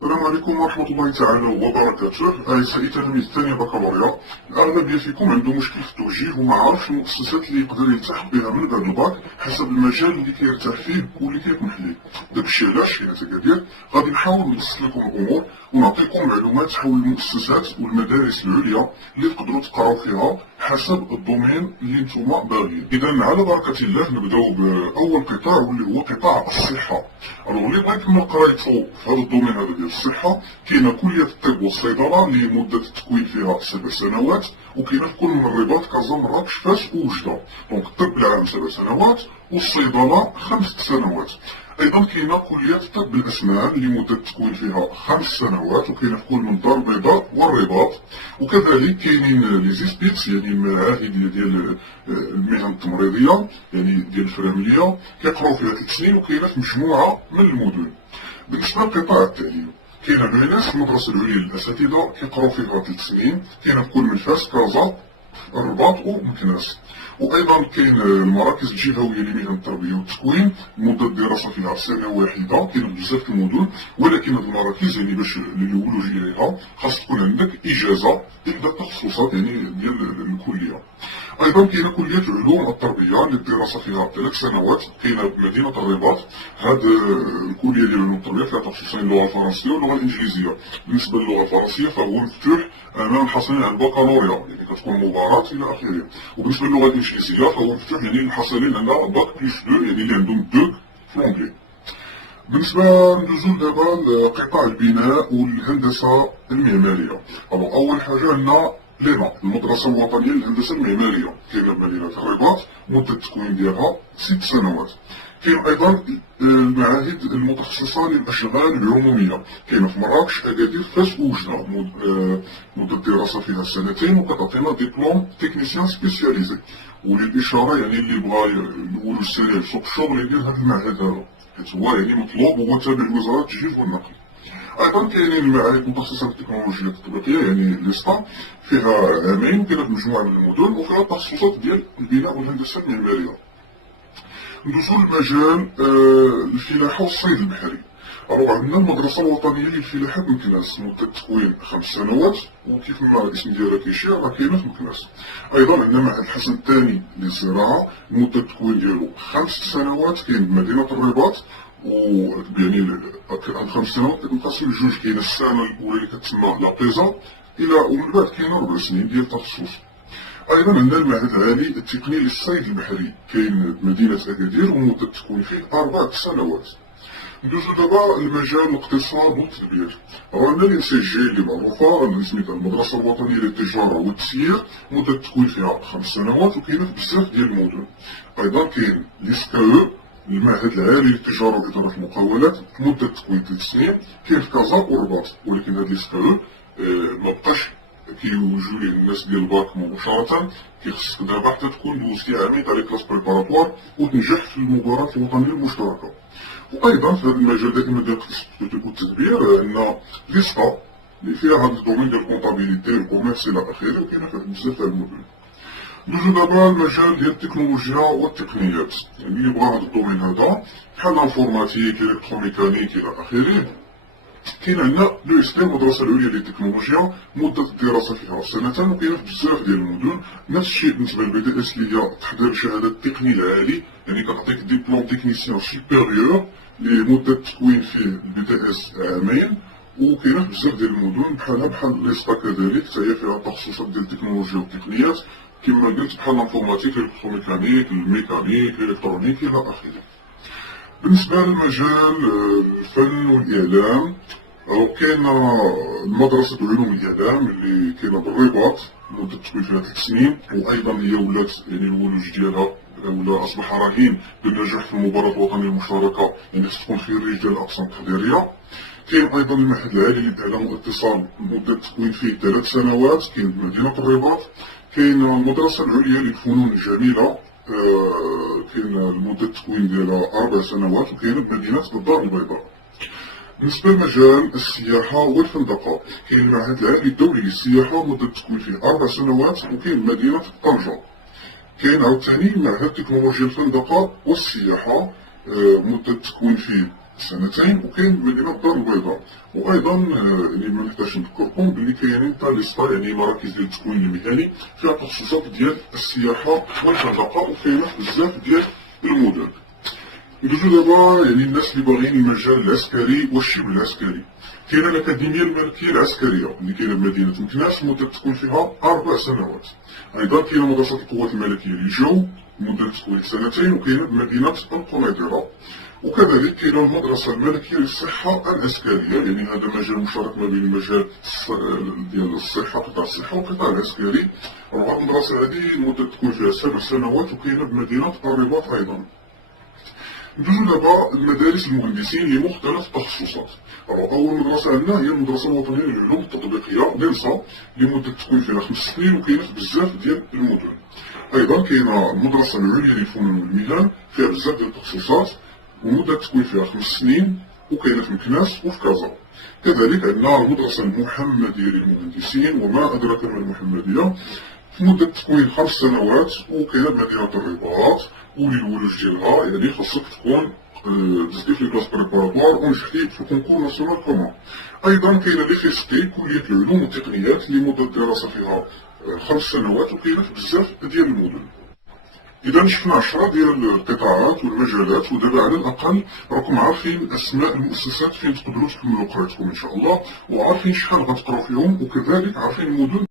السلام عليكم ورحمة الله تعالى وبركاته. أعزائي تلاميذ ثانية بكالوريا، الأغلبية فيكم عنده مشكل في التوجيه وما عارفش المؤسسات اللي يقدر يلتحق بها من بعد الباك حسب المجال اللي كيرتاح فيه واللي كيطمح ليه. داك الشيء علاش هنا تكادير غادي نحاول نبسط لكم الأمور ونعطيكم معلومات حول المؤسسات والمدارس العليا اللي تقدروا تقراو فيها حسب الدومين اللي نتوما باغيين. إذا على بركة الله نبداو بأول قطاع واللي هو قطاع الصحة. اللي بغا يكمل قرايته في هذا الدومين هذا ديال الصحة، كاينه كلية الطب والصيدلة اللي مدة التكوين فيها 7 سنوات، وكاينه في كل من الرباط كازا مراكش فاس ووجدة. دونك الطب العام 7 سنوات والصيدلة 5 سنوات. ايضا كاينه كلية طب الاسنان اللي مدة التكوين فيها 5 سنوات، وكاينه في كل من دار البيضاء والرباط. وكذلك كاينين لي زيسبيتس يعني المعاهد ديال المهن التمريضية يعني ديال الفراملية كيقراو فيها 3 سنين، وكاينه في مجموعة من المدن. بالنسبة لقطاع التعليم كاينه بيناس المدرسة العليا للأساتذة كيقراو فيها 3 سنين، كاينه في كل من فاس كازا الرباط ومكناس. وايضا كاين المراكز الجهويه لمهن التربيه والتكوين مده الدراسه فيها سنه واحده، كاين بزاف المدن، ولكن هذه المراكز يعني باش اللي يجي ليها خاص تكون عندك اجازه احدى التخصصات يعني ديال الكليه. ايضا كاينه كليه علوم التربيه اللي الدراسه فيها 3 سنوات، كاينه بمدينه الرباط. هذه الكليه ديال علوم التربيه فيها تخصصين، اللغه الفرنسيه واللغه الانجليزيه. بالنسبه للغه الفرنسيه فهو مفتوح امام الحاصلين على البكالوريا، يعني كتكون مباراه الى اخره. وبالنسبه للغه الانجليزيه فهو مفتوح يعني للحاصلين على باك بلس 2، يعني اللي عندهم 2 في لونجلي. بالنسبه ندوزو دابا لقطاع البناء والهندسه المعماريه. اول حاجه عندنا لينا المدرسه الوطنيه للهندسه المعماريه، كاينه بمدينه الرباط مده التكوين ديالها 6 سنوات. كاين ايضا المعاهد المتخصصه للاشغال العموميه، كاينه في مراكش اكادير فاس ووجده، مده الدراسه فيها 2 سنين، وكتعطينا ديبلوم تكنيسيان سبيسياليزي. وللاشاره يعني اللي بغا يولوا السريع في سوق الشغل يدير هذا المعهد هذا، حيت هو يعني مطلوب وهو تابع لوزاره التجهيز والنقل. ايضا كاينين المعاهد المتخصصه في التكنولوجيا التطبيقيه يعني ليستا، فيها عامين، كاينه في مجموعه من المدن، وفيها التخصصات ديال البناء والهندسه المعماريه. ندوزو لمجال الفلاحه والصيد البحري. عندنا المدرسه الوطنيه للفلاحه بمكناس مده التكوين 5 سنوات، وكيف ما الاسم ديالها كيشير راه كاينه في مكناس. ايضا عندنا معهد الحسن الثاني للزراعه مده التكوين ديالو 5 سنوات، كاين بمدينه الرباط. ويعني هاد 5 سنوات كتنقسم لجوج، كاينه السنه الاولى اللي كتسمى لابيزا الى، ومن بعد كاينه 4 سنين ديال التخصص. ايضا عندنا المعهد العالي التقني للصيد البحري، كاين بمدينه اكادير ومده التكوين فيه 4 سنوات. ندوزو دابا لمجال الاقتصاد والتدبير. عندنا الام سي جي اللي معروفه اللي سميتها المدرسه الوطنيه للتجاره والتسيير، مده التكوين فيها 5 سنوات، وكاينه في بزاف ديال المدن. ايضا كاين ليسكاو المعهد العالي للتجاره واداره المقاولات، مده التكوين 3 سنين، كاين في كازا والرباط. ولكن هاد ليسكاو ما بقاش كيوجهوا ليه الناس ديال الباك مباشره، كيخصك دابا حتى تكون دوزتي عامين تاع لي كلاس بريباراتوار وتنجح في المباراه الوطنيه المشتركه. وايضا في هذا المجال دائما ديال الاقتصاد والتدبير عندنا ليستا اللي فيها هذا الدومين ديال الكونطابيليتي والكوميرس الى اخره، وكاينه في بزاف تاع المدن. ندوزو دابا المجال ديال التكنولوجيا والتقنيات، يعني اللي بغا هذا الدومين هذا بحال الانفورماتيك الكتروميكانيك الى اخره. كاين عندنا لو اس تي المدرسه العليا للتكنولوجيا مده الدراسه فيها 2 سنين، وكاينه في بزاف ديال المدن. نفس الشيء بالنسبه للبي دي اس اللي هي تحضير شهاده التقني العالي، يعني كتعطيك ديبلوم تكنيسيان سوبيريور لمده التكوين فيه البي دي اس عامين، وكاينه في بزاف ديال المدن بحال ليستا كذلك حتى هي فيها تخصصات ديال التكنولوجيا والتقنيات كما قلت، بحال الانفورماتيك الالكتروميكانيك الميكانيك الالكترونيك الى اخره. بالنسبه لمجال الفن والاعلام كاين مدرسه علوم الاعلام اللي كاينه بالرباط مده التكوين فيها 3 سنين، وايضا هي ولات يعني الولوج ديالها ولا اصبح رهين بالنجاح في المباراه الوطنيه المشتركه، يعني خص تكون خريج ديال الاقسام التحضيريه. كاين ايضا المعهد العالي للاعلام والاتصال مده التكوين فيه 3 سنوات، كاين بمدينه الرباط. كاين المدرسه العليا للفنون الجميله كاين مده التكوين ديالها 4 سنوات، وكاينه بمدينه الدار البيضاء. بالنسبه لمجال السياحه والفندقه كاين المعهد العالي الدولي للسياحه مده التكوين فيه 4 سنوات، وكاين مدينه طنجه. كاين عاوتاني معهد تكنولوجيا الفندقه والسياحه مده التكوين فيه سنتين، وكاين مدينة الدار البيضاء. وأيضا اللي ما نحتاجش نذكركم باللي كاينين تا لي ستا، يعني مراكز ديال التكوين المهني فيها تخصصات ديال السياحة والحداقة، وكاينة بزاف ديال المدن. ندوزو دابا يعني الناس اللي باغيين المجال العسكري والشبه العسكري. كاينه الأكاديمية الملكية العسكرية اللي كاينه بمدينة مكناس، مدة تكون فيها 4 سنوات. أيضا كاينه مدرسة القوات الملكية للجو، مدة تكون 2 وكاينه بمدينة القنيطرة. وكذلك كاينه المدرسة الملكية للصحة العسكرية، يعني هذا مجال مشترك ما بين المجال ديال الصحة، قطاع الصحة والقطاع العسكري. المدرسة هذه المدة تكون فيها 7 سنوات، وكاينه بمدينة الرباط أيضا. ندوزو دابا المدارس المهندسين لمختلف التخصصات. أول مدرسة عندنا هي المدرسة الوطنية للعلوم التطبيقية ليلصا، لمدة تكون فيها 5 سنين، وكاينة في بزاف ديال المدن. أيضا كاينة المدرسة العليا للفنون والمهن، فيها بزاف ديال التخصصات، ومدة تكون فيها 5 سنين، وكاينة في مكناس وفي كازا. كذلك عندنا المدرسة المحمدية للمهندسين، وما أدراك ما المحمدية، في مدة تكوين 5 سنوات، وكاينة بمدينة الرباط. وللولوج ديالها يعني خاصك تكون دزتي في كلاس بريباراتوار ونجحتي في الكونكور ناسيونال كومون. أيضا كاينة لي فيسكي، كلية العلوم والتقنيات اللي مدة الدراسة فيها 5 سنوات، وكاينة في بزاف ديال المدن. إذا شفنا 10 ديال القطاعات والمجالات، ودابا على الأقل راكم عارفين أسماء المؤسسات فين تقدروا تكملوا قرايتكم إن شاء الله، وعارفين شحال غتقراو فيهم، وكذلك عارفين المدن